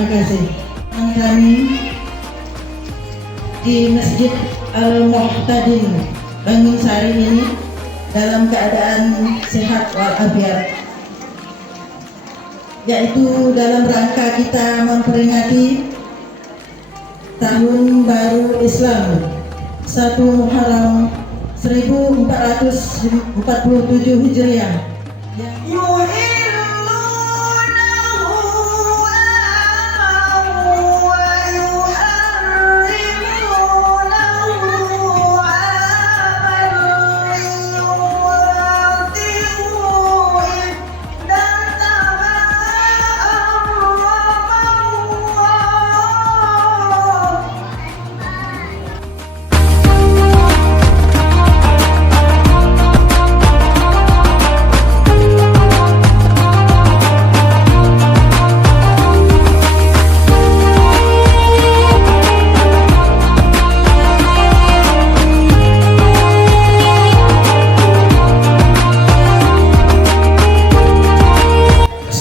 Terima kasih. Kami di Masjid Al-Muhtadin Bangun Sari ini dalam keadaan sehat walafiat, yaitu dalam rangka kita memperingati Tahun Baru Islam 1 Muharram 1447 Hijriah.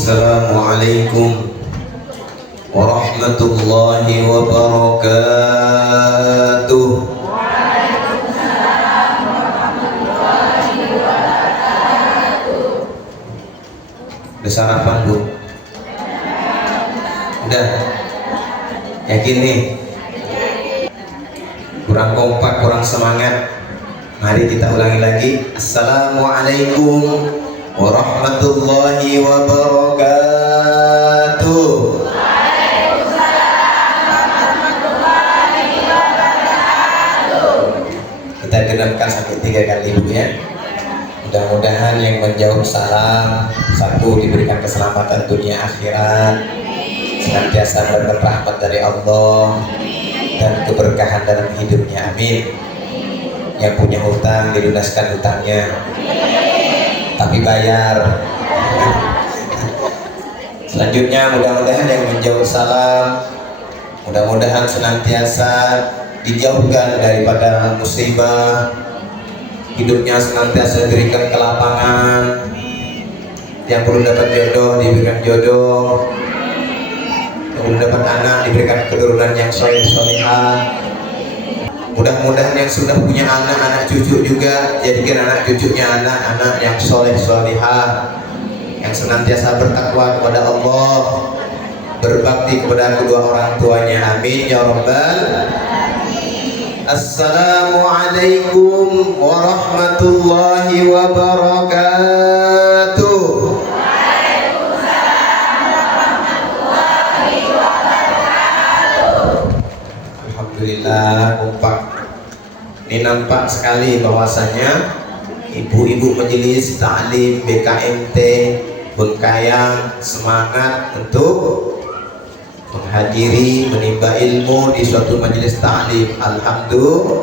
Assalamualaikum warahmatullahi wabarakatuh. Udah sarapan, Bu? Udah? Yakin nih? Kurang kompak, kurang semangat. Mari kita ulangi lagi. Assalamualaikum warahmatullahi wabarakatuh. Kita genapkan sampai 3 kali, Bu, ya. Mudah-mudahan yang menjawab salam satu diberikan keselamatan dunia akhirat, senantiasa mendapat rahmat dari Allah dan keberkahan dalam hidupnya, amin. Yang punya hutang dilunaskan hutangnya, tapi bayar. Selanjutnya mudah-mudahan yang menjawab salam mudah-mudahan senantiasa dijauhkan daripada musibah, hidupnya senantiasa diberikan kelapangan, yang belum dapat jodoh diberikan jodoh, yang belum dapat anak diberikan keturunan yang soleh solehah. Mudah-mudahan yang sudah punya anak cucu juga jadikan anak cucunya anak-anak yang soleh solehah, yang senantiasa bertakwa kepada Allah, berbakti kepada kedua orang tuanya, amin ya rabbal. Assalamualaikum warahmatullahi wabarakatuh. Alhamdulillah, kompak. Ini nampak sekali bahwasanya ibu-ibu majelis taklim BKMT Bengkayang semangat untuk menghadiri, menimba ilmu di suatu majelis taklim. Alhamdulillah.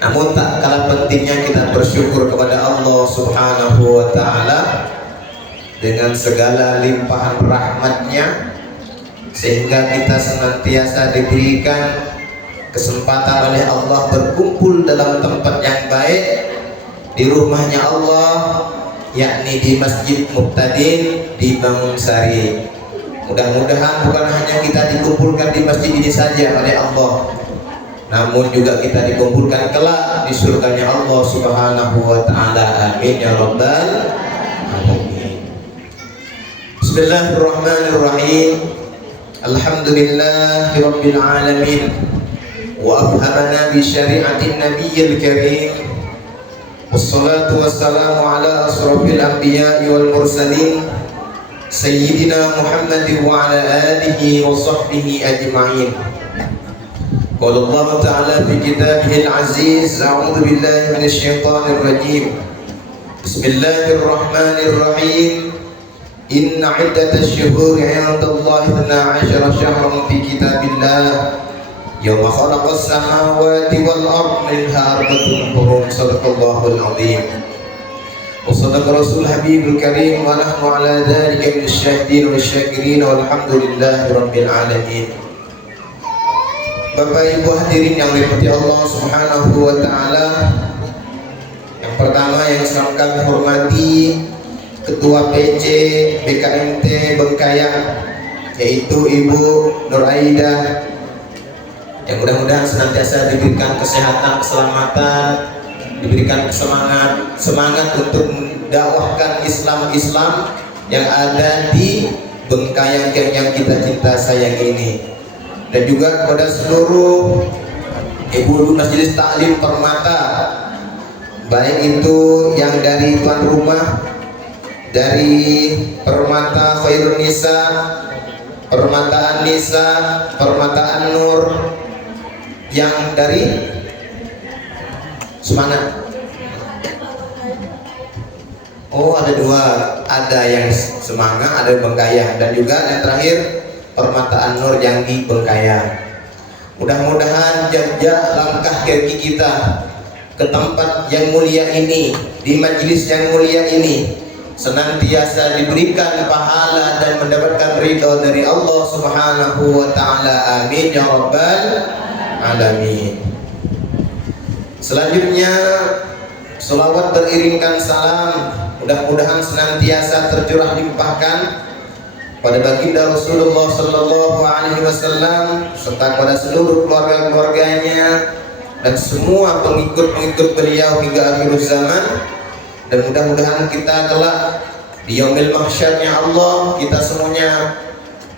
Namun tak kalah pentingnya kita bersyukur kepada Allah Subhanahu wa ta'ala dengan segala limpahan rahmatnya, sehingga kita senantiasa diberikan kesempatan oleh Allah berkumpul dalam tempat yang baik di rumahnya Allah, yakni di Masjid Muhtadin di Bangun Sari. Mudah-mudahan bukan hanya kita dikumpulkan di masjid ini saja oleh Allah, namun juga kita dikumpulkan kelak di surganya Allah Subhanahu wa ta'ala, amin ya rabbal alamin. Bismillahirrahmanirrahim. Alhamdulillahi rabbil alamin, wa afhamana bi syari'atin nabiyil karim, wassalatu wassalamu ala asrafil anbiya'i wal mursalin sayyidina Muhammadin wa ala alihi wa sahbihi ajma'in. Qala Allah ta'ala fi kitabihil aziz, a'udzu billahi minasy syaithanir rajim. Bismillahirrahmanirrahim. Inna iddatasy syuhuri 'indallahi 12 syahran fi kitabillah yawma khalaqas samawati wal ardh minha arba'atun hurum. Shadaqallahul 'azim. Wa shadaqa rasul habibul karim wa nahnu 'ala dzalika minasyahidin wasyakirin walhamdulillahi rabbil alamin. Bapak Ibu hadirin yang dirahmati Allah Subhanahu wa ta'ala, yang pertama yang sedang kami hormati Ketua PC BKMT Bengkayang, yaitu Ibu Nur Aida, yang mudah-mudahan senantiasa diberikan kesehatan, keselamatan, diberikan semangat untuk mendakwahkan Islam yang ada di Bengkayang yang kita cinta sayang ini. Dan juga kepada seluruh ibu Majelis Taklim Permata, baik itu yang dari tuan rumah, dari Permata Khairun Nisa, Permata An-Nisa, Permata An-Nur, yang dari Semangat. Oh, ada dua, ada yang Semangat, ada Bengkayang, dan juga yang terakhir Permata An-Nur yang di Bengkayang. Mudah-mudahan jejak langkah kaki kita ke tempat yang mulia ini, di majelis yang mulia ini, senantiasa diberikan pahala dan mendapatkan ridho dari Allah Subhanahu wa taala. Amin ya rabbal alamin. Selanjutnya, selawat beriringkan salam mudah-mudahan senantiasa tercurah limpahkan pada baginda Rasulullah Sallallahu Alaihi Wasallam serta kepada seluruh keluarga-keluarganya dan semua pengikut-pengikut beliau hingga akhir zaman. Dan mudah-mudahan kita kelak di yaumil mahsyarnya Allah, kita semuanya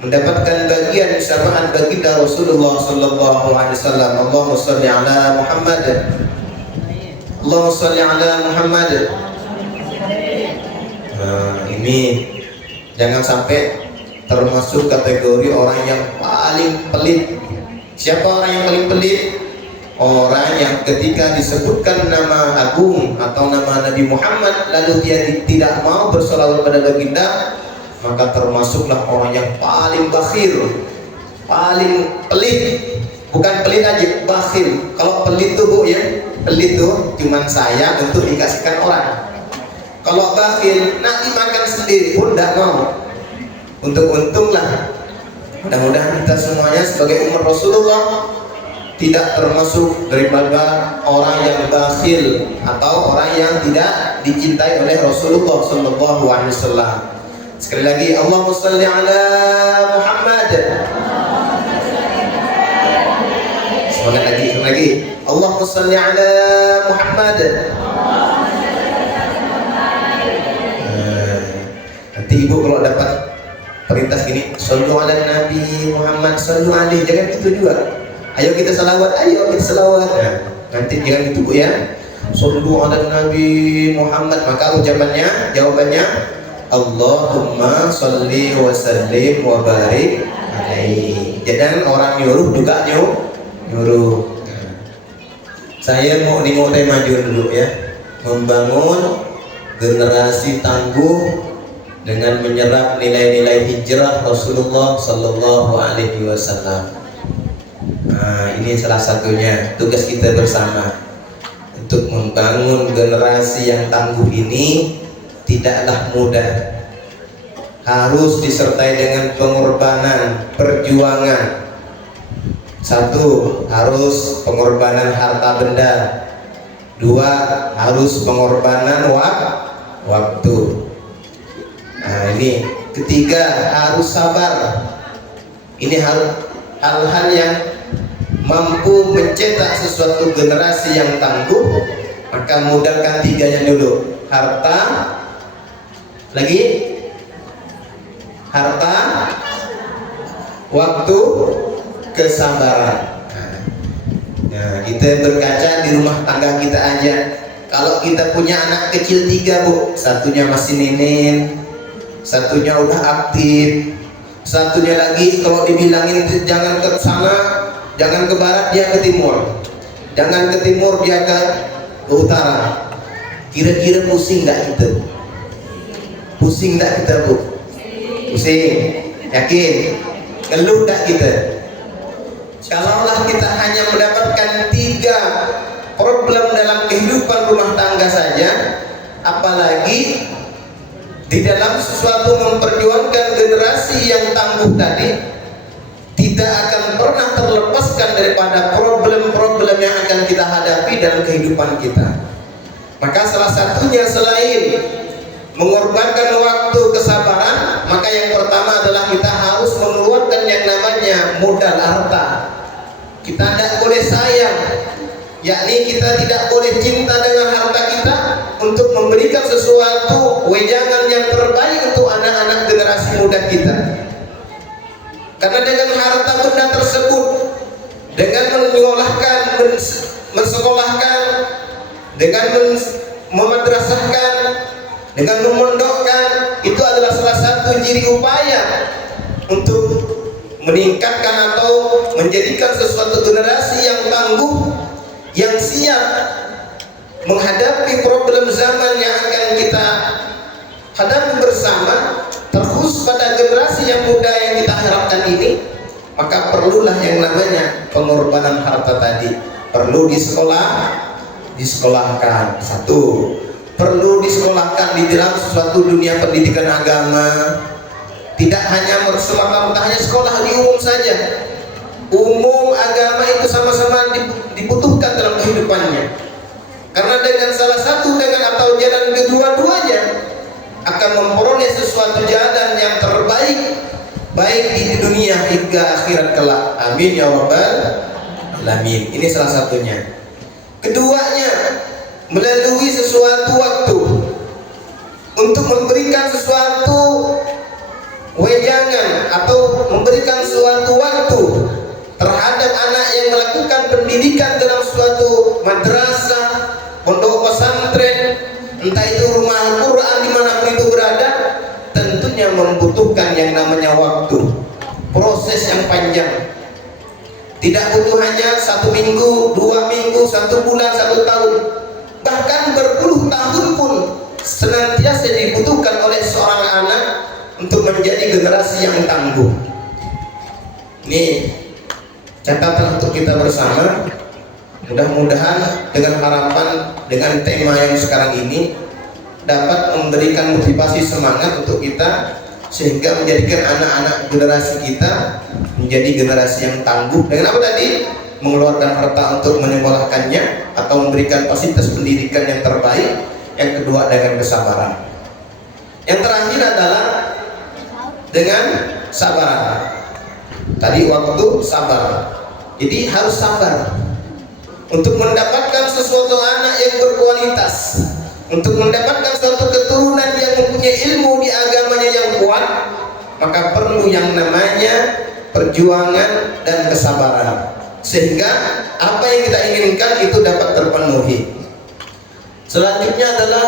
mendapatkan bagian syafaat baginda Rasulullah Sallallahu Alaihi Wasallam. Allahumma sholli ala Muhammad, Allahumma sholli ala Muhammad. Nah, ini jangan sampai termasuk kategori orang yang paling pelit. Siapa orang yang paling pelit? Orang yang ketika disebutkan nama agung atau nama Nabi Muhammad lalu dia tidak mau bersolawat pada baginda, maka termasuklah orang yang paling bakhil, paling pelit. Bukan pelit aja, bakhil. Kalau pelit tuh Bu ya, pelit tuh cuman saya untuk dikasihkan orang. Kalau bakhil nak dimakan sendiri pun tidak mau. Untunglah, mudah-mudahan kita semuanya sebagai umat Rasulullah tidak termasuk daripada orang yang bakhil atau orang yang tidak dicintai oleh Rasulullah Sallallahu Alaihi Wasallam. Sekali lagi, Allahumma sholli ala Muhammad. Semangat lagi, Allahumma sholli ala Muhammad. Nanti ibu kalau dapat perintah gini, shollu ala Nabi Muhammad, shollu alaihi, jangan gitu juga. Ayo kita salawat, Nah, nanti jangan gitu Bu ya. Shollu ala Nabi Muhammad, maka ucapannya, jawabannya Allahumma sholli wa sallim wa barik alaihi. Jangan orang nyuruh juga nyuruh. Saya mau tema dulu ya, membangun generasi tangguh dengan menyerap nilai-nilai hijrah Rasulullah Sallallahu Alaihi Wasallam. Nah, ini salah satunya tugas kita bersama untuk membangun generasi yang tangguh ini. Tidaklah mudah, harus disertai dengan pengorbanan, perjuangan. Satu, harus pengorbanan harta benda. Dua, harus pengorbanan waktu. Nah, ini ketiga, harus sabar. Ini hal-hal yang mampu mencetak sesuatu generasi yang tangguh. Maka modalkan tiganya dulu, harta, lagi harta, waktu, kesabaran. Nah, kita berkaca di rumah tangga kita aja. Kalau kita punya anak kecil 3 Bu, satunya masih ninin, satunya udah aktif, satunya lagi kalau dibilangin jangan ke sana, jangan ke barat, dia ke timur, jangan ke timur, dia ke utara. Kira-kira pusing nggak kita? Pusing nggak kita Bu? Pusing, yakin? Keluh nggak kita? Kalaulah kita hanya mendapatkan 3 problem dalam kehidupan rumah tangga saja, apalagi di dalam sesuatu memperjuangkan generasi yang tangguh tadi, tidak akan pernah terlepaskan daripada problem-problem yang akan kita hadapi dalam kehidupan kita. Maka salah satunya selain mengorbankan waktu, kesabaran, maka yang pertama adalah kita harus mengeluarkan yang namanya modal harta. Kita tidak boleh sayang, yakni kita tidak boleh cinta dengan harta kita untuk memberikan sesuatu wejangan yang terbaik untuk anak-anak generasi muda kita. Karena dengan harta benda tersebut, dengan menyekolahkan, mensekolahkan, dengan memadrasahkan, dengan memondokkan, itu adalah salah satu ciri upaya untuk meningkatkan atau menjadikan sesuatu generasi yang tangguh, yang siap menghadapi problem zaman yang akan kita hadapi bersama, terkhusus pada generasi yang muda yang kita harapkan ini. Maka perlulah yang namanya pengorbanan harta tadi. Perlu disekolahkan. Satu, perlu disekolahkan di dalam suatu dunia pendidikan agama. Tidak hanya semata-mata hanya sekolah di umum saja. Umum, agama itu sama-sama dibutuhkan dalam kehidupannya. Karena dengan salah satu atau jalan kedua-duanya akan memperoleh sesuatu jalan yang terbaik, baik di dunia hingga akhirat kelak. Amin ya rabbal alamin. Ini salah satunya. Keduanya, melalui sesuatu waktu untuk memberikan sesuatu wejangan atau memberikan suatu waktu terhadap anak yang melakukan pendidikan dalam suatu madrasah, pondok pesantren, entah itu rumah Al-Quran dimanapun itu berada, tentunya membutuhkan yang namanya waktu, proses yang panjang. Tidak butuh hanya 1 minggu, 2 minggu, 1 bulan, 1 tahun, bahkan berpuluh tahun pun senantiasa dibutuhkan oleh seorang anak untuk menjadi generasi yang tangguh. Ini catatan untuk kita bersama. Mudah-mudahan dengan harapan, dengan tema yang sekarang ini dapat memberikan motivasi semangat untuk kita, sehingga menjadikan anak-anak generasi kita menjadi generasi yang tangguh. Dengan apa tadi? Mengeluarkan harta untuk menyekolahkannya atau memberikan fasilitas pendidikan yang terbaik. Yang kedua dengan kesabaran. Yang terakhir adalah dengan sabaran. Tadi waktu, sabar. Jadi harus sabar untuk mendapatkan sesuatu anak yang berkualitas, untuk mendapatkan suatu keturunan yang mempunyai ilmu di agamanya yang kuat, maka perlu yang namanya perjuangan dan kesabaran, sehingga apa yang kita inginkan itu dapat terpenuhi. Selanjutnya adalah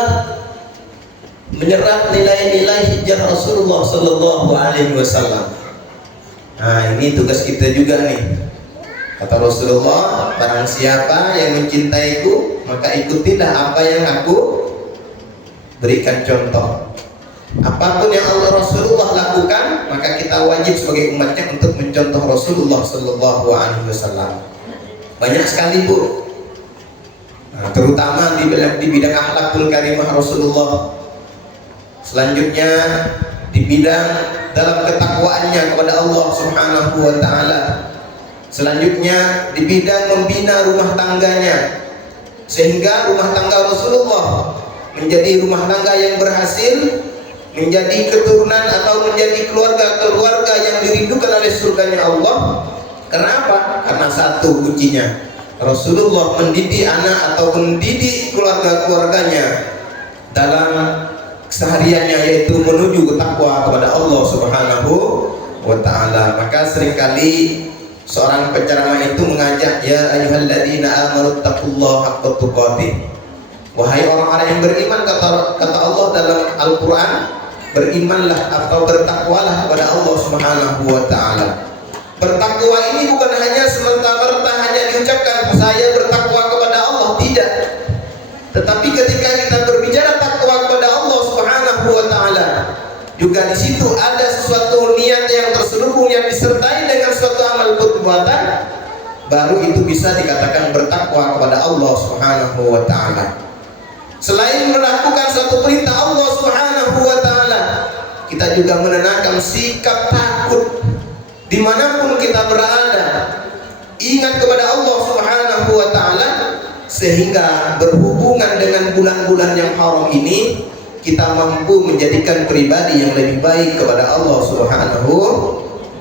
menyerap nilai-nilai hijrah Rasulullah Sallallahu Alaihi Wasallam. Nah, ini tugas kita juga nih. Kata Rasulullah, barang siapa yang mencintaiku, maka ikutilah apa yang aku berikan contoh. Apapun yang Allah Rasulullah lakukan, maka kita wajib sebagai umatnya untuk mencontoh Rasulullah Sallallahu Alaihi Wasallam. Banyak sekali, Bu. Nah, terutama di bidang akhlakul karimah Rasulullah. Selanjutnya di bidang dalam ketakwaannya kepada Allah Subhanahu wa taala. Selanjutnya di bidang membina rumah tangganya, sehingga rumah tangga Rasulullah menjadi rumah tangga yang berhasil, menjadi keturunan atau menjadi keluarga yang dirindukan oleh surganya Allah. Kenapa? Karena satu kuncinya, Rasulullah mendidik anak atau mendidik keluarganya dalam kesehariannya, yaitu menuju ke takwa kepada Allah Subhanahu wa taala. Maka seringkali seorang penceramah itu mengajak, ya ayyuhalladzina amanu taqullaha haqqa tuqatih. Wahai orang-orang yang beriman, kata Allah dalam Al-Qur'an, berimanlah atau bertakwalah kepada Allah Subhanahu wa taala. Bertakwa ini bukan hanya semata-mata hanya diucapkan saya bertakwa kepada Allah, tidak. Tetapi ketika kita berbicara takwa kepada Allah Subhanahu wa taala, juga di situ ada sesuatu niat yang terselubung yang disertai dengan suatu amal perbuatan, baru itu bisa dikatakan bertakwa kepada Allah Subhanahu wa taala. Selain melakukan suatu perintah Allah Subhanahu wa taala, kita juga menanamkan sikap takut dimanapun kita berada, ingat kepada Allah Subhanahu wa taala, sehingga berhubungan dengan bulan-bulan yang haram ini kita mampu menjadikan pribadi yang lebih baik kepada Allah Subhanahu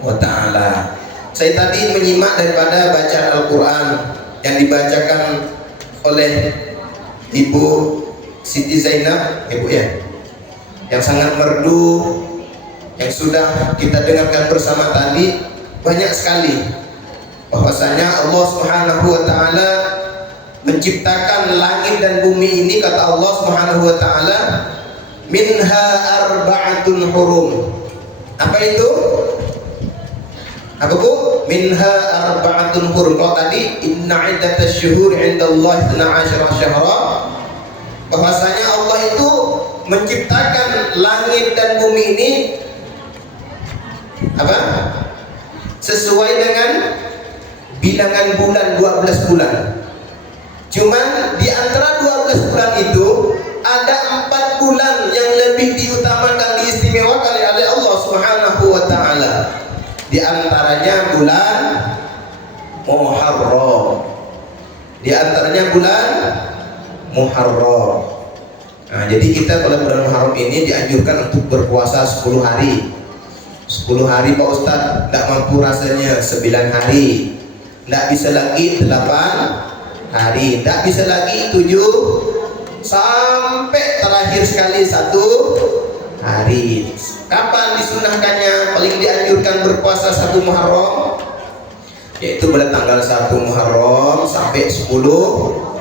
wa ta'ala. Saya tadi menyimak daripada bacaan Al-Quran yang dibacakan oleh Ibu Siti Zainab, Ibu ya, yang sangat merdu, yang sudah kita dengarkan bersama tadi. Banyak sekali bahwasanya Allah Subhanahu wa ta'ala menciptakan langit dan bumi ini, kata Allah Subhanahu wa ta'ala, minha arba'atun hurum. Apa itu? Apa Bu? Minha arba'atun hurum. Kalau tadi inna iddatasy syuhur 'indallahi 12 syahra, bahwasanya Allah itu menciptakan langit dan bumi ini apa? Sesuai dengan bilangan bulan, 12 bulan. Cuman di antara 12 bulan itu ada 4 bulan yang lebih diutamakan, diistimewakan oleh Allah Subhanahu wa ta'ala. Di antaranya bulan Muharram. Di antaranya bulan Muharram. Nah, jadi kita pada bulan Muharram ini dianjurkan untuk berpuasa 10 hari. 10 hari Pak Ustadz, tidak mampu rasanya 9 hari, tidak bisa lagi 8 hari, tidak bisa lagi 7, sampai terakhir sekali 1 hari. Kapan disunahkannya? Paling dianjurkan berpuasa 1 Muharram, yaitu pada tanggal 1 Muharram sampai 10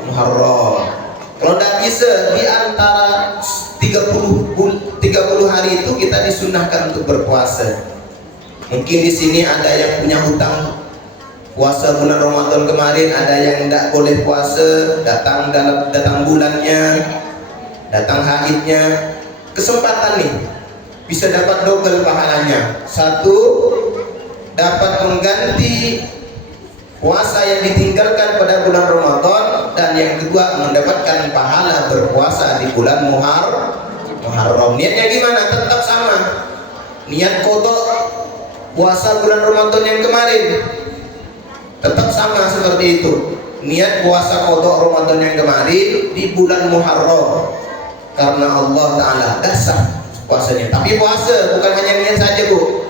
Muharram. Kalau tidak bisa di antara 30 hari itu kita disunahkan untuk berpuasa. Mungkin di sini ada yang punya hutang puasa bulan Ramadan kemarin, ada yang tidak boleh puasa, datang bulannya, datang haidnya. Kesempatan nih bisa dapat double pahalanya. Satu, dapat mengganti puasa yang ditinggalkan pada bulan Ramadan, dan yang kedua mendapatkan pahala berpuasa di bulan Muharram. Niatnya gimana? Tetap sama. Niat qadha puasa bulan Ramadan yang kemarin tetap sama seperti itu. Niat puasa qadha Ramadan yang kemarin di bulan Muharram karena Allah Ta'ala dasar puasanya. Tapi puasa bukan hanya niat saja Bu.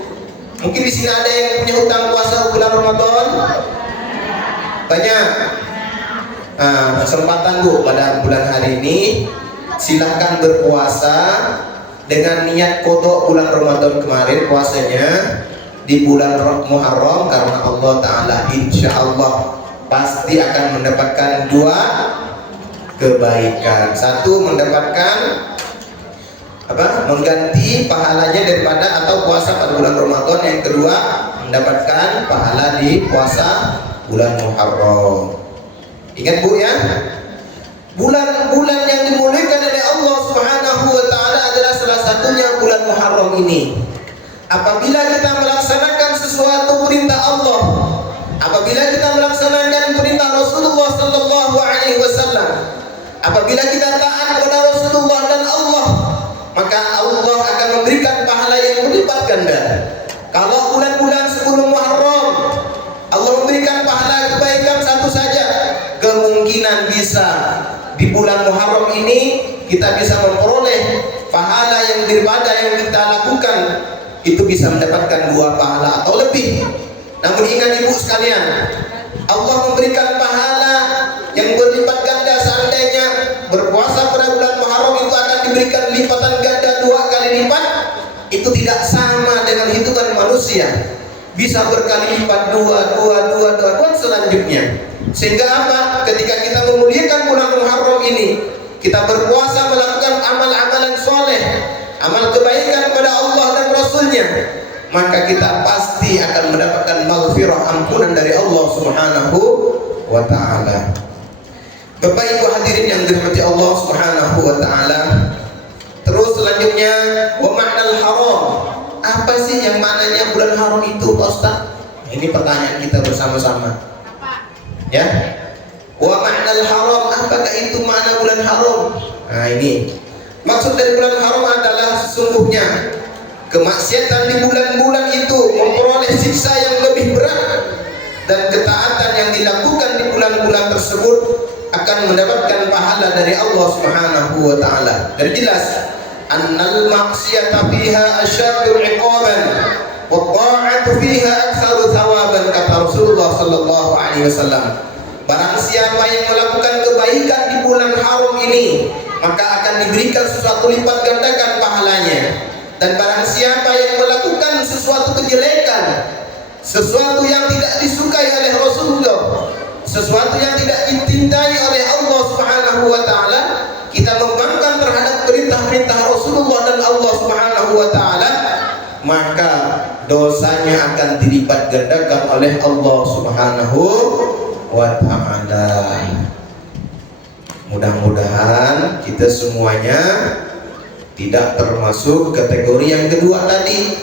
Mungkin di sini ada yang punya hutang puasa bulan Ramadan banyak. Kesempatan Bu pada bulan hari ini silahkan berpuasa dengan niat qadha bulan Ramadan kemarin puasanya di bulan Muharram, karena Allah Ta'ala insya Allah pasti akan mendapatkan 2 kebaikan. Satu, mendapatkan mengganti pahalanya daripada atau puasa pada bulan Ramadan. Yang kedua, mendapatkan pahala di puasa bulan Muharram. Ingat Bu ya, bulan-bulan yang dimuliakan oleh Allah Subhanahu wa ta'ala adalah salah satunya bulan Muharram ini. Apabila kita melaksanakan sesuatu perintah Allah, apabila kita melaksanakan perintah Rasulullah sallallahu alaihi wasallam, apabila kita taat kepada Rasulullah dan Allah, maka Allah akan memberikan pahala yang berlipat ganda. Kalau bulan-bulan sebelum Muharram Allah memberikan pahala kebaikan satu saja, kemungkinan bisa di bulan Muharram ini kita bisa memperoleh pahala yang daripada yang kita lakukan itu bisa mendapatkan 2 pahala atau lebih. Namun ingat Ibu sekalian, Allah memberikan pahala yang berlipat ganda. Seandainya berpuasa pada bulan Muharram itu akan diberikan lipatan ganda 2 kali lipat. Itu tidak sama dengan hitungan manusia, bisa berkali lipat 2 selanjutnya. Sehingga apa? Ketika kita memuliakan bulan Muharram ini, kita berpuasa melakukan amal-amalan soleh, amal kebaikan kepada Allah dan Rasulnya, maka kita pasti akan mendapatkan maghfirah, ampunan dari Allah Subhanahu wa ta'ala. Bapak Ibu hadirin yang dirahmati Allah Subhanahu wa ta'ala. Terus selanjutnya, wa ma'nal haram. Apa sih yang maknanya bulan haram itu Pak Ustaz? Ini pertanyaan kita bersama-sama. Ya. Wa ma'nal haram, apakah itu makna bulan haram? Nah, ini maksud dari bulan haram adalah sesungguhnya kemaksiatan di bulan-bulan itu memperoleh siksa yang lebih berat, dan ketaatan yang dilakukan di bulan-bulan tersebut akan mendapatkan pahala dari Allah Subhanahu wa ta'ala. Dan jelas annal ma'siyata fiha asyaddu 'iqaban wa ta'atu fiha aktsaru thawaban, kata Rasulullah sallallahu alaihi wasallam. Barang siapa yang melakukan kebaikan di bulan haram ini, maka akan diberikan sesuatu lipat gandakan pahalanya. Dan barang siapa yang melakukan sesuatu kejelekan, sesuatu yang tidak disukai oleh Rasulullah, sesuatu yang tidak dicintai oleh Allah Subhanahu wa taala, kita membangkang terhadap perintah-perintah Rasulullah dan Allah Subhanahu wa taala, maka dosanya akan dilipat gandakan oleh Allah Subhanahu wa ta'ala. Mudah-mudahan kita semuanya tidak termasuk kategori yang kedua tadi,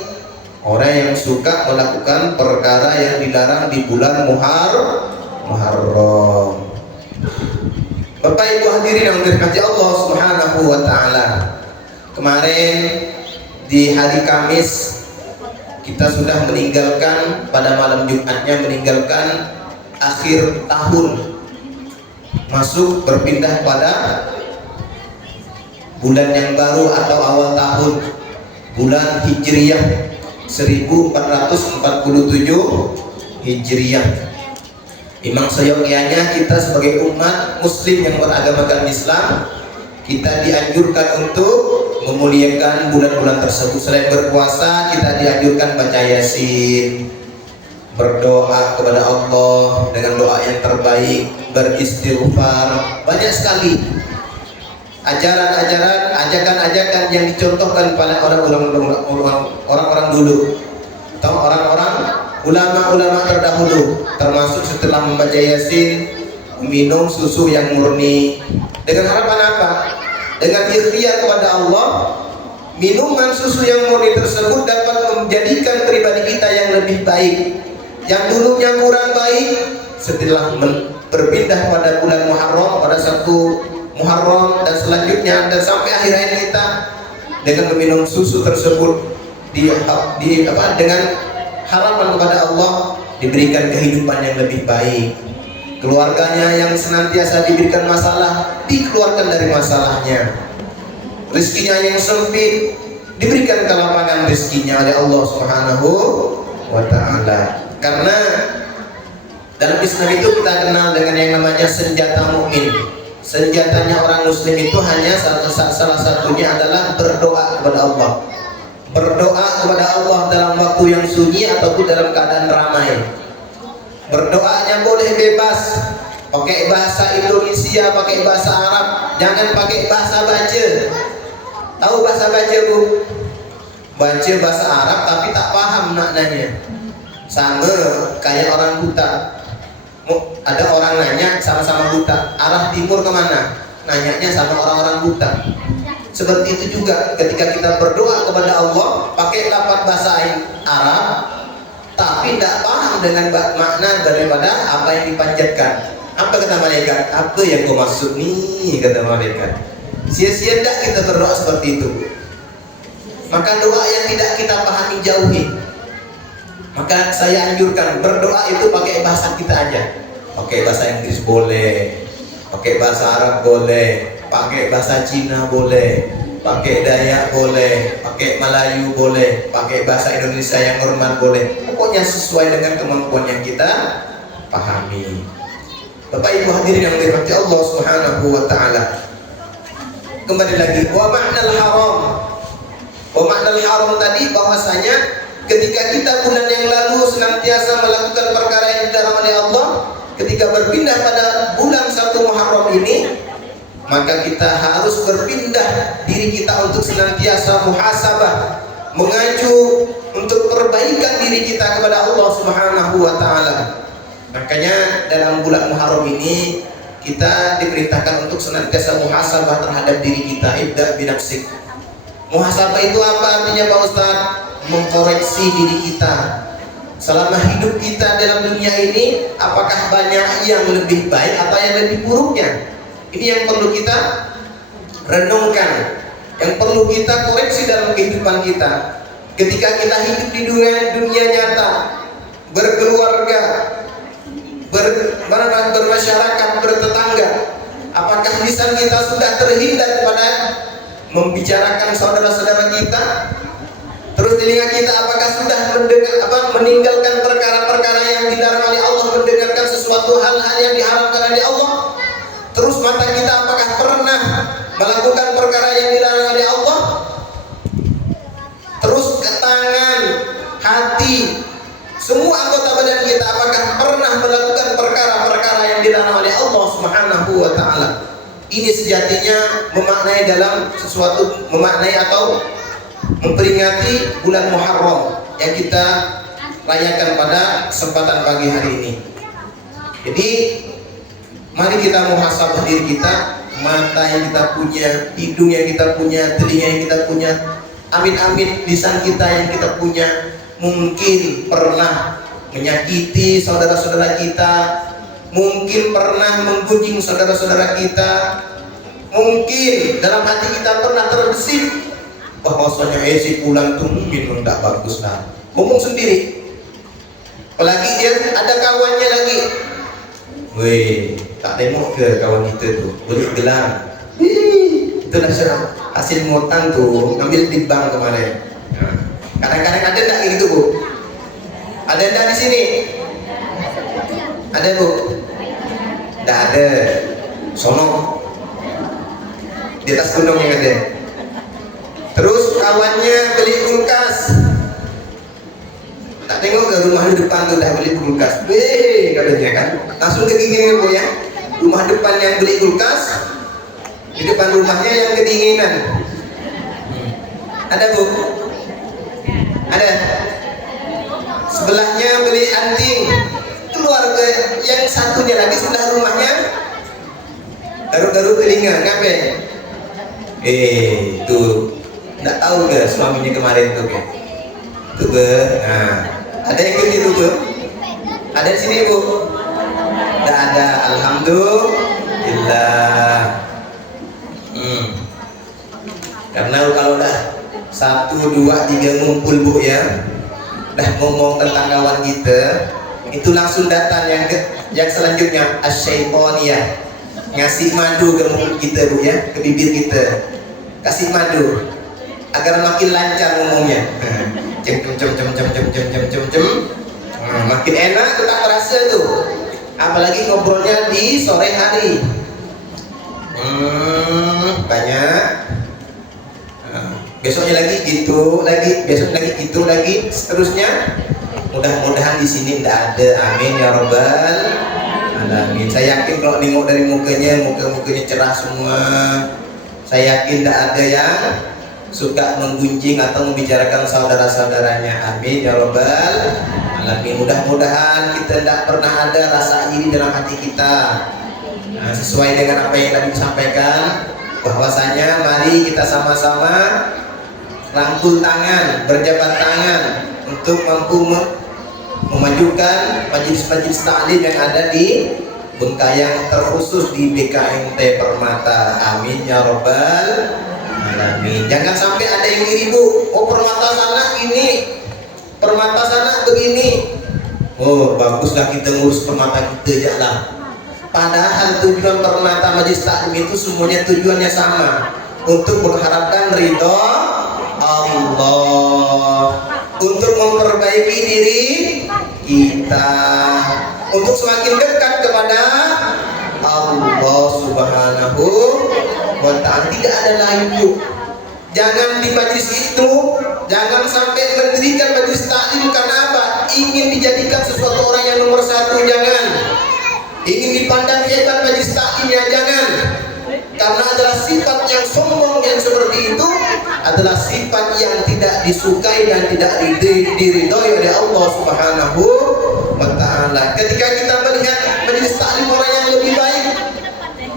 orang yang suka melakukan perkara yang dilarang di bulan Muharram. Bapak Ibu hadirin yang dirahmati Allah Subhanahu wa ta'ala, kemarin di hari Kamis kita sudah meninggalkan, pada malam Jumatnya meninggalkan akhir tahun, masuk berpindah pada bulan yang baru atau awal tahun, bulan Hijriyah 1447 Hijriyah. Memang seyogyanya kita sebagai umat muslim yang beragamakan Islam, kita dianjurkan untuk memuliakan bulan-bulan tersebut. Selain berpuasa, kita dianjurkan baca Yasin, berdoa kepada Allah dengan doa yang terbaik, beristighfar. Banyak sekali ajaran-ajaran, ajakan-ajakan yang dicontohkan pada orang-orang dulu atau orang-orang ulama-ulama terdahulu, termasuk setelah membaca Yasin, minum susu yang murni. Dengan harapan apa? Dengan ikhtiar kepada Allah, minuman susu yang murni tersebut dapat menjadikan pribadi kita yang lebih baik. Yang dulunya kurang baik, setelah berpindah pada bulan Muharram, pada 1 Muharram dan selanjutnya dan sampai akhir hayat kita, dengan meminum susu tersebut dengan harapan kepada Allah diberikan kehidupan yang lebih baik. Keluarganya yang senantiasa diberikan masalah, dikeluarkan dari masalahnya. Rezekinya yang sempit, diberikan kelapangan rezekinya oleh Allah Subhanahu wa ta'ala. Karena dalam Islam itu kita kenal dengan yang namanya senjata mukmin. Senjatanya orang muslim itu hanya salah satunya adalah berdoa kepada Allah. Berdoa kepada Allah dalam waktu yang sunyi ataupun dalam keadaan ramai. Berdoanya boleh bebas, pakai bahasa Indonesia, pakai bahasa Arab, jangan pakai bahasa baca. Tahu bahasa baca, Bu? Baca bahasa Arab tapi tak paham maknanya. Sama kayak orang buta. Ada orang nanya sama-sama buta, arah timur kemana? Nanyanya sama orang-orang buta. Seperti itu juga ketika kita berdoa kepada Allah pakai lafaz bahasa Arab tapi tidak paham dengan makna daripada apa yang dipanjatkan. Apa kata malaikat? Apa yang kau maksud nih, kata malaikat. Sia-sia tidak kita berdoa seperti itu. Maka doa yang tidak kita pahami jauhi. Maka saya anjurkan berdoa itu pakai bahasa kita aja. Pakai bahasa Inggris boleh, pakai bahasa Arab boleh, pakai bahasa Cina boleh, pakai Dayak boleh, pakai Melayu boleh, pakai bahasa Indonesia yang normal boleh. Pokoknya sesuai dengan kemampuan yang kita pahami. Bapak Ibu hadirin yang dirahmati Allah Subhanahu wa ta'ala, kembali lagi wa ma'nal haram. Wa ma'nal haram tadi bahwasanya ketika kita bulan yang lalu senantiasa melakukan perkara yang dilarang oleh Allah, ketika berpindah pada bulan 1 Muharram ini, maka kita harus berpindah diri kita untuk senantiasa muhasabah, mengacu untuk perbaikan diri kita kepada Allah Subhanahu wa ta'ala. Makanya dalam bulan Muharram ini kita diperintahkan untuk senantiasa muhasabah terhadap diri kita. Ibda binafsik. Muhasabah itu apa artinya, Pak Ustaz? Mengkoreksi diri kita selama hidup kita dalam dunia ini, apakah banyak yang lebih baik atau yang lebih buruknya. Ini yang perlu kita renungkan, yang perlu kita koreksi dalam kehidupan kita. Ketika kita hidup di dunia nyata, berkeluarga, bermasyarakat, bertetangga, apakah lisan kita sudah terhindar pada membicarakan saudara-saudara kita? Terus telinga kita apakah sudah meninggalkan perkara-perkara yang dilarang oleh Allah, mendengarkan sesuatu hal-hal yang diharamkan oleh Allah? Terus mata kita apakah pernah melakukan perkara yang dilarang oleh Allah? Terus ke tangan, hati, semua anggota badan kita apakah pernah melakukan perkara-perkara yang dilarang oleh Allah Subhanahu wa taala? Ini sejatinya memaknai dalam sesuatu, memaknai atau memperingati bulan Muharram yang kita rayakan pada kesempatan pagi hari ini. Jadi mari kita muhasabah diri kita, mata yang kita punya, hidung yang kita punya, telinga yang kita punya, amin-amin lisan kita yang kita punya, mungkin pernah menyakiti saudara-saudara kita, mungkin pernah menggunjing saudara-saudara kita, mungkin dalam hati kita pernah terbesit bahwasanya si pulang tuh minum tidak bagus lah, ngomong sendiri. Apalagi dia ada kawannya lagi, weh tak tengok ke kawan kita tuh beli gelang, itu hasil muatan tuh ngambil di bank kemarin. Nah, kadang-kadang ada tak gitu bu? Ada tak di sini? Ada bu? Tak ada. Sono di atas gunung yang ada. Terus kawannya beli kulkas, tak tengok ke rumah di depan tuh dah beli kulkas, weh katanya kan, langsung kedinginan bu ya. Rumah depan yang beli kulkas, di depan rumahnya yang kedinginan. Ada bu? Ada. Sebelahnya beli anting, keluar ke yang satunya lagi sebelah rumahnya garuk-garuk telinga, ngapain? Tuh nggak tahu ke suaminya kemarin tuh ke? Tuh ke, nah ada yang gitu tuh? Ada di sini bu? Nggak ada, alhamdulillah. Karena kalau udah 1, 2, 3 ngumpul bu ya, udah ngomong tentang kawan kita, itu langsung datang yang selanjutnya asyaiton ya, ngasih madu ke mulut kita bu ya, ke bibir kita, kasih madu agar makin lancar ngomongnya. Makin enak kita merasa tuh, apalagi ngobrolnya di sore hari. Banyak. Besoknya lagi gitu, lagi besok lagi gitu lagi, seterusnya. Mudah-mudahan di sini tidak ada, amin ya robbal alamin. Saya yakin kalau nengok dari mukanya cerah semua. Saya yakin tidak ada yang suka menggunjing atau membicarakan saudara-saudaranya, amin ya robbal alamin. Mudah-mudahan kita tidak pernah ada rasa iri dalam hati kita. Nah, sesuai dengan apa yang tadi disampaikan, bahwasanya mari kita sama-sama rangkul tangan, berjabat tangan untuk mampu memajukan majelis-majelis taklim yang ada di Bengkayang, terkhusus di BKMT Permata, amin ya robbal alamin. Jangan sampai ada yang iri bu, oh Permata sana ini, Permata sana begini, oh baguslah kita ngurus Permata kita aja lah. Padahal tujuan Permata Majelis Taklim itu semuanya tujuannya sama, untuk mengharapkan ridho Allah, untuk memperbaiki diri kita, untuk semakin dekat kepada Allah Subhanahu wa ta'ala. Tidak ada lain bu. Jangan di majelis itu, jangan sampai mendirikan majelis taklim karena apa? Ingin dijadikan sesuatu orang yang nomor satu, jangan. Ingin dipandang hebat majelis taklim, ya jangan. Karena adalah sifat yang sombong yang seperti itu adalah sifat yang tidak disukai dan tidak diridhoi oleh Allah Subhanahu wa ta'ala. Ketika kita melihat majelis taklim orang yang lebih baik,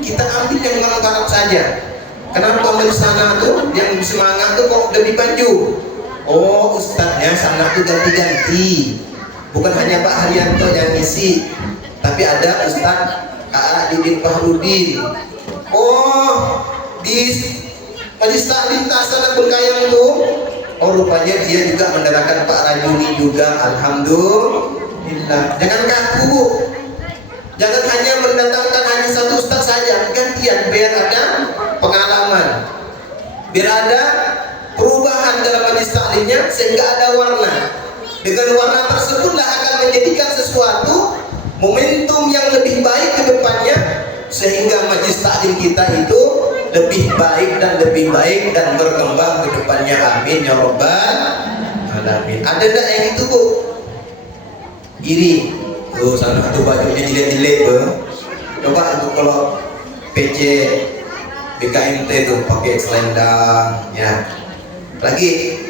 kita ambil yang mengangkat saja. Kenapa majelis sana tuh yang semangat tuh kok lebih baju? Oh ustadznya sana tuh ganti-ganti, bukan hanya Pak Haryanto yang ngisi, tapi ada Ustadz A.A. Didin Fahrudin. Oh, di majelis taklim Tasana Bengkayang itu, oh rupanya dia juga mendarakan Pak Rajuni juga, alhamdulillah. Jangan kaku bu, jangan hanya mendatangkan hanya satu ustaz saja, gantian biar ada pengalaman. biar ada perubahan dalam majlis taklimnya sehingga ada warna. Dengan warna tersebutlah akan menjadikan sesuatu momentum yang lebih baik ke depannya, sehingga majlis taklim kita itu lebih baik dan berkembang ke depannya. Amin ya rabbal alamin. Ada enggak yang itu, Bu? Iri. Tuh sana tuh bajunya jelek-jelek, Bu. Coba itu kalau PC BKMT tuh pakai selendang ya. Lagi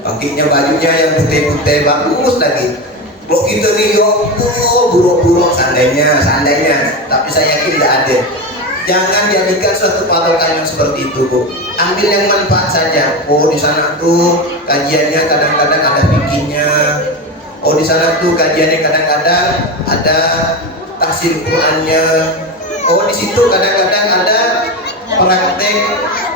pakainya bajunya yang putih-putih bagus lagi. Kalau kita nih buruk-buruk seandainya, tapi saya yakin tidak ada. Jangan jadikan suatu patokan yang seperti itu, Bu. Ambil yang manfaat saja. Oh, di sana tuh kajiannya kadang-kadang ada fikihnya. Oh, di sana tuh kajiannya kadang-kadang ada tafsir Qur'annya. Oh, di situ kadang-kadang ada praktek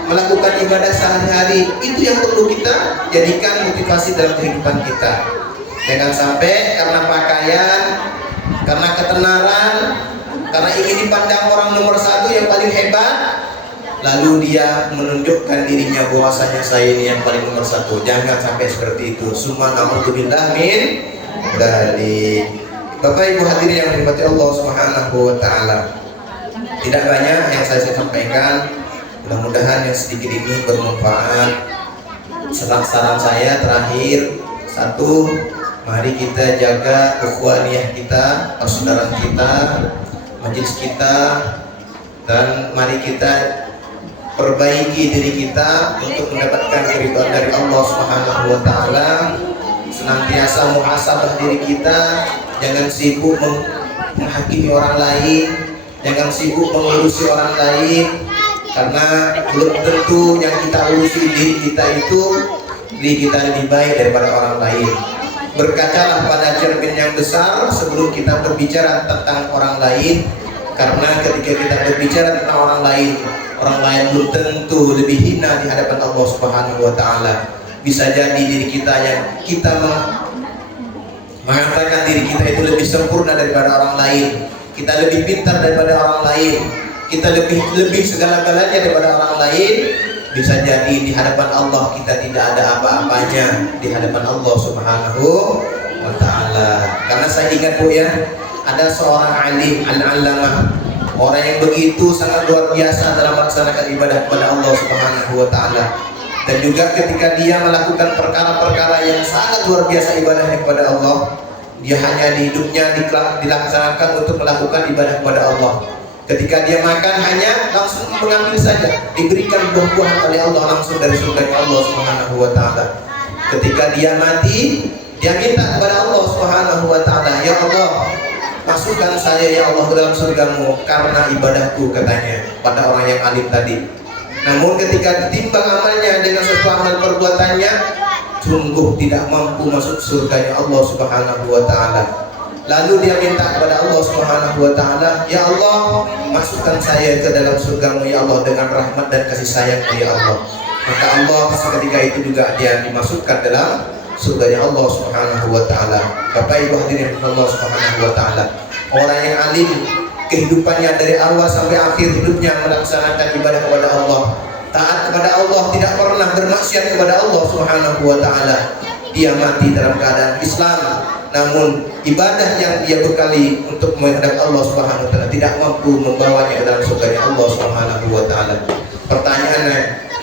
melakukan ibadah sehari-hari. Itu yang perlu kita jadikan motivasi dalam kehidupan kita. Jangan sampai karena pakaian, karena ketenaran, karena ingin dipandang orang nomor satu yang paling hebat, lalu dia menunjukkan dirinya bahwasanya saya ini yang paling nomor satu. Jangan sampai seperti itu. Summa na'udzubillah min dzalik. Bapak Ibu hadirin yang dirahmati Allah Subhanahu wa taala. Tidak banyak yang saya sampaikan. Mudah-mudahan yang sedikit ini bermanfaat. Saran saya terakhir, satu, mari kita jaga ukhuwaniyah kita, persaudaraan kita, majelis kita, dan mari kita perbaiki diri kita untuk mendapatkan keridhaan dari Allah Subhanahu wa taala. Senantiasa muhasabah diri kita, jangan sibuk menghakimi orang lain, jangan sibuk mengurusi orang lain, karena belum tentu yang kita urusi diri kita itu diri kita lebih baik daripada orang lain. Berkacalah pada cermin yang besar sebelum kita berbicara tentang orang lain, karena ketika kita berbicara tentang orang lain belum tentu lebih hina di hadapan Allah Subhanahu wa taala. Bisa jadi diri kita yang kita mengatakan diri kita itu lebih sempurna daripada orang lain, kita lebih pintar daripada orang lain, kita lebih segala-galanya daripada orang lain. Bisa jadi di hadapan Allah kita tidak ada apa-apanya di hadapan Allah Subhanahu wa taala. Karena saya ingat, Bu, ya, ada seorang alim, al-allamah, orang yang begitu sangat luar biasa dalam melaksanakan ibadah kepada Allah Subhanahu wa taala. Dan juga ketika dia melakukan perkara-perkara yang sangat luar biasa ibadahnya kepada Allah, dia hanya di hidupnya dilaksanakan untuk melakukan ibadah kepada Allah. Ketika dia makan hanya langsung mengambil saja, diberikan buah-buahan oleh Allah langsung dari surga Allah Subhanahu wa taala. Ketika dia mati, dia minta kepada Allah Subhanahu wa taala, ya Allah, masukkan saya ya Allah ke dalam surgamu karena ibadahku, katanya pada orang yang alim tadi. Namun ketika ditimbang amalnya dengan sesuatu amal perbuatannya, sungguh tidak mampu masuk surganya Allah Subhanahu wa taala. Lalu dia minta kepada Allah Subhanahu wa taala, ya Allah, masukkan saya ke dalam surgamu ya Allah dengan rahmat dan kasih sayangmu ya Allah. Maka Allah seketika itu juga dia dimasukkan dalam surganya Allah Subhanahu wa taala. Bapak Ibu hadirin Allah Subhanahu wa taala, orang yang alim kehidupannya dari awal sampai akhir hidupnya melaksanakan ibadah kepada Allah, taat kepada Allah, tidak pernah bermaksiat kepada Allah Subhanahu wa taala. Dia mati dalam keadaan Islam, namun ibadah yang dia bekali untuk menghadap Allah Subhanahu wa taala tidak mampu membawanya ke dalam surganya Allah Subhanahu wa taala.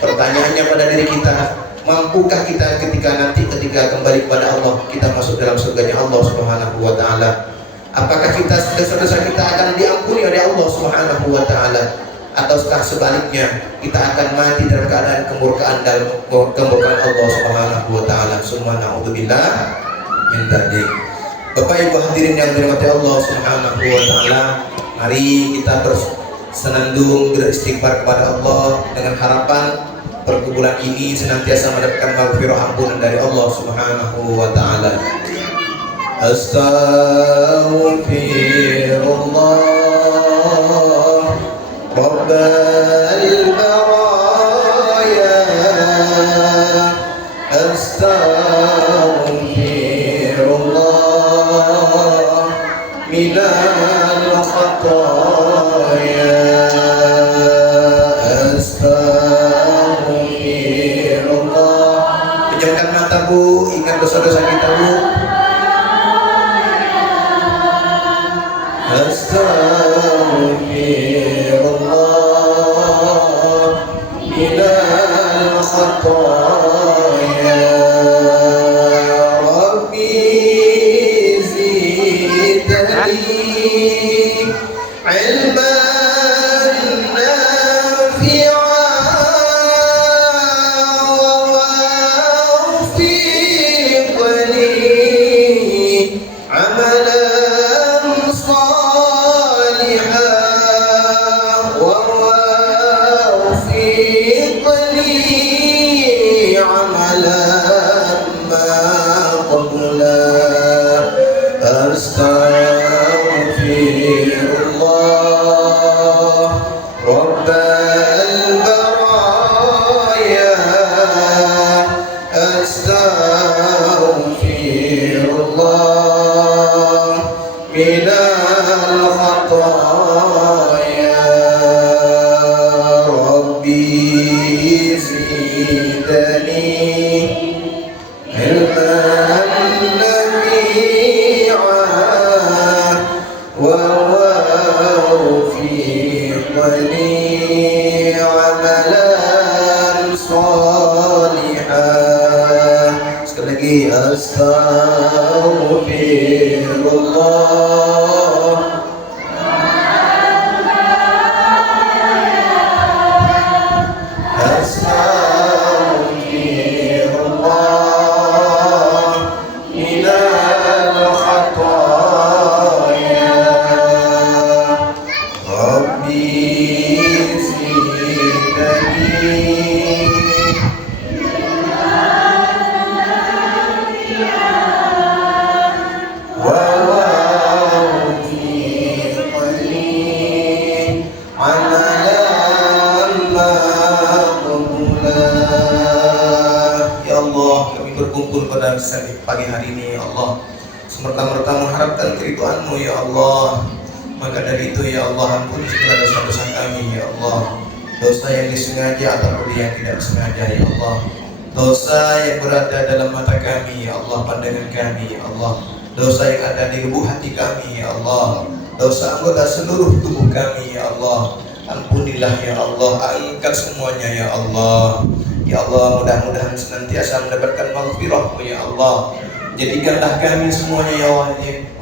Pertanyaannya pada diri kita, mampukah kita ketika kembali kepada Allah kita masuk dalam surganya Allah Subhanahu wa taala? Apakah dosa-dosa kita akan diampuni oleh Allah Subhanahu wa taala, ataukah sebaliknya kita akan mati dalam keadaan kemurkaan Allah Subhanahu wa taala? Summa na'udzubillah min dzalik. Bapak Ibu hadirin yang dirahmati Allah Subhanahu wa taala, mari kita bersenandung beristighfar kepada Allah dengan harapan perkumpulan ini senantiasa mendapatkan maghfirah ampunan dari Allah Subhanahu wa taala. Astaghfirullah Rabbal baraya, astaghfirullah minal khataya, astaghfirullah dosa-dosa kita, Bu. Astaghfirullah minal khataaya Rabbi zidni ilman nafi'an wa waffiqni amalan salihan wa waffiqni amalan maqbula astaghfirullah rabbal baraya astaghfirullah minal khataaya rabbi zidni ilman nafi'an wa waffiqni amalan salihan. Sekali lagi astaghfirullah astaghfirullah minal khataaya rabbi zidni wa waffiqni amalan maqbula. Ya Allah, kami berkumpul pada pagi hari ini, ya Allah, semerta-merta mengharapkan keridhaan-Mu, ya Allah. Maka dari itu, ya Allah, ampuni segala dosa-dosa kami, ya Allah. Dosa yang disengaja ataupun yang tidak sengaja, ya Allah. Dosa yang berada dalam mata kami, ya Allah, pandangan kami, ya Allah. Dosa yang ada di lubuk hati kami, ya Allah. Dosa anggota seluruh tubuh kami, ya Allah. Ampunilah, ya Allah, angkat semuanya, ya Allah. Ya Allah, mudah-mudahan senantiasa mendapatkan maghfirah-Mu, ya Allah. Jadikanlah kami semuanya, ya Allah,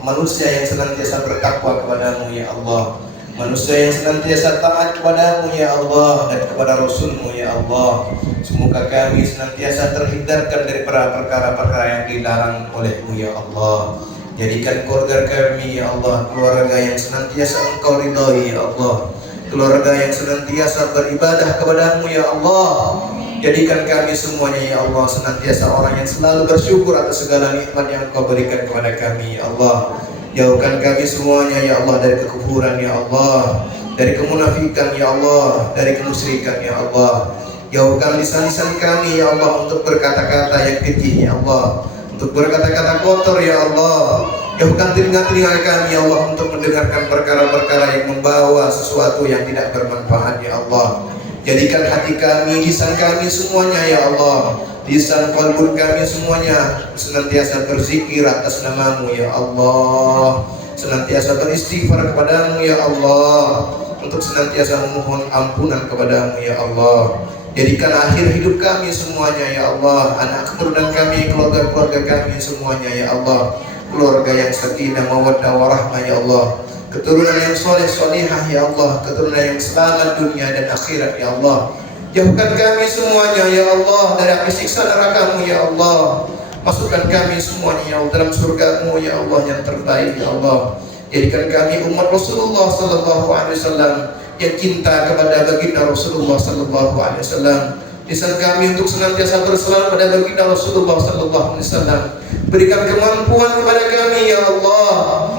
manusia yang senantiasa bertakwa kepada-Mu, ya Allah. Manusia yang senantiasa taat kepada-Mu, ya Allah, dan kepada Rasul-Mu, ya Allah. Semoga kami senantiasa terhindarkan dari perkara-perkara yang dilarang oleh-Mu, ya Allah. Jadikan keluarga kami, ya Allah, keluarga yang senantiasa Engkau ridhai, ya Allah. Keluarga yang senantiasa beribadah kepada-Mu, ya Allah. Jadikan kami semuanya, ya Allah, senantiasa orang yang selalu bersyukur atas segala nikmat yang Engkau berikan kepada kami, ya Allah. Jauhkan kami semuanya, ya Allah, dari kekufuran, ya Allah, dari kemunafikan, ya Allah, dari kemusyrikan, ya Allah. Jauhkan lisan-lisan kami, ya Allah, untuk berkata-kata yang keji, ya Allah, untuk berkata-kata kotor, ya Allah. Jauhkan telinga-telinga kami, ya Allah, untuk mendengarkan perkara-perkara yang membawa sesuatu yang tidak bermanfaat, ya Allah. Jadikan hati kami, lisan kami semuanya, ya Allah, lisan qalbun kami semuanya senantiasa berzikir atas nama-Mu, ya Allah. Senantiasa beristighfar kepada-Mu, ya Allah, untuk senantiasa memohon ampunan kepada-Mu, ya Allah. Jadikan akhir hidup kami semuanya, ya Allah, anak keturunan kami, keluarga-keluarga kami semuanya, ya Allah, keluarga yang sakinah mawaddah warahmah, ya Allah. Keturunan yang soleh solehah, ya Allah. Keturunan yang selamat dunia dan akhirat, ya Allah. Jauhkan kami semuanya, ya Allah, dari api siksa neraka-Mu, ya Allah. Masukkan kami semuanya, ya Allah, dalam surga-Mu, ya Allah, yang terbaik, ya Allah. Jadikan kami umat Rasulullah sallallahu alaihi wasallam yang cinta kepada baginda Rasulullah sallallahu alaihi wasallam. Lisan kami untuk senantiasa berselawat pada baginda Rasulullah sallallahu alaihi wasallam. Berikan kemampuan kepada kami, ya Allah,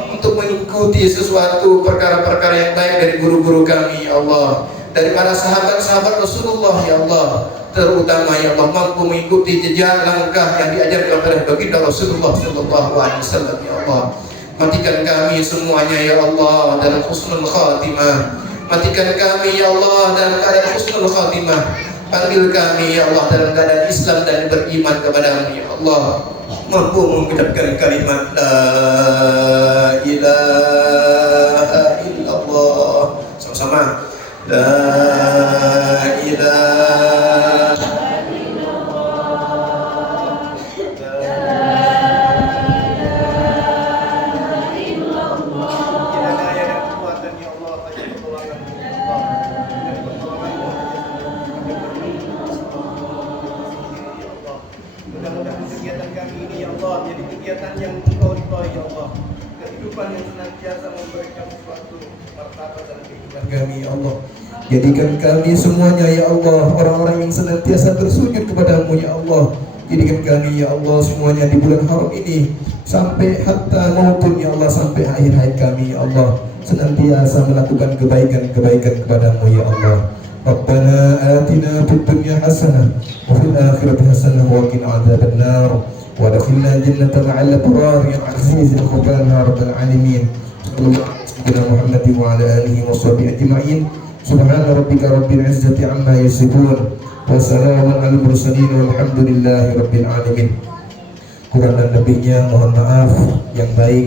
untuk mengikuti sesuatu perkara-perkara yang baik dari guru-guru kami, ya Allah, dari para sahabat-sahabat Rasulullah, ya Allah. Terutama, ya Allah, mampu mengikuti jejak langkah yang diajarkan oleh baginda Rasulullah sallallahu alaihi wasallam, ya Allah. Matikan kami semuanya, ya Allah, dalam husnul khatimah. Matikan kami, ya Allah, dalam keadaan husnul khatimah. Panggil kami ya Allah dalam keadaan Islam dan beriman kepadamu ya Allah. Mampu mengucapkan kalimat la ilaha illallah. Sama-sama. La ilaha mudah-mudahan kegiatan kami ini ya Allah jadi kegiatan yang Engkau ridhoi ya Allah, kehidupan yang senantiasa memberikan suatu martabat dalam kehidupan kami ya Allah. Jadikan kami semuanya ya Allah orang-orang yang senantiasa bersujud kepadamu ya Allah. Jadikan kami ya Allah semuanya di bulan haram ini sampai hatta maupun ya Allah sampai akhir hayat kami ya Allah senantiasa melakukan kebaikan-kebaikan kepadamu ya Allah. Rabbana atina fid dunya hasanah wa fil akhirati hasanah wa qina adzabannar wa adkhilna jannata ma'al abrar ya aziz ya ghaffar ya rabbal alamin. Sallallahu alaihi Muhammad wa ala alihi wa sahbihi ajma'in. Subhana rabbika rabbil izzati amma yasifun wa salamun alal mursalin walhamdulillahi rabbil alamin. Kurang dan lebihnya mohon maaf. Yang baik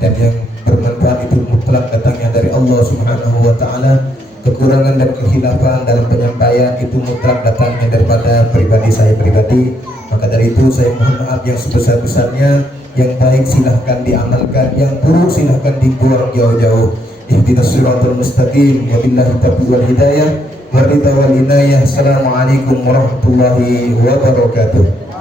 dan yang bermanfaat itu mutlak datangnya dari Allah Subhanahu wa taala. Kekurangan dan kehilafan dalam penyampaian itu mutlak datangnya daripada pribadi saya pribadi. Maka dari itu saya mohon maaf yang sebesar-besarnya. Yang baik silahkan diamalkan, yang buruk silahkan dibuang jauh-jauh. Ihdinas siratal mustaqim, wabillahi taufiq wal hidayah, waridha wal inayah. Assalamualaikum warahmatullahi wabarakatuh.